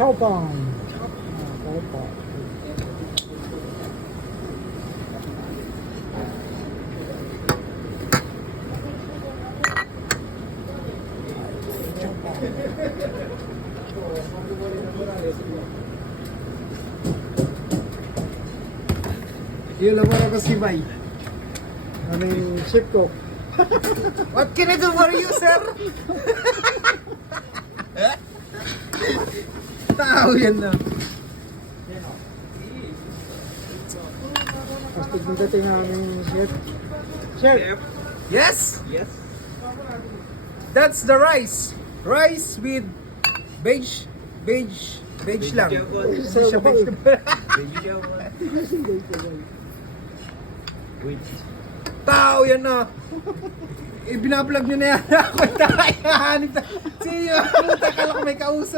Chow Pang. Chow Pang. Yun lang para ko si Bay. Aming chef cook. What can I do for you, sir? Tao yan na. Pastig ng dating aming chef. Chef! Yes? Yes. That's the rice. Rice with beige lang. Hindi siya vegetable. Wait. Tao yan na. Binablog nyo na yan ako. Tayo. Sino? Takala ko may kausap.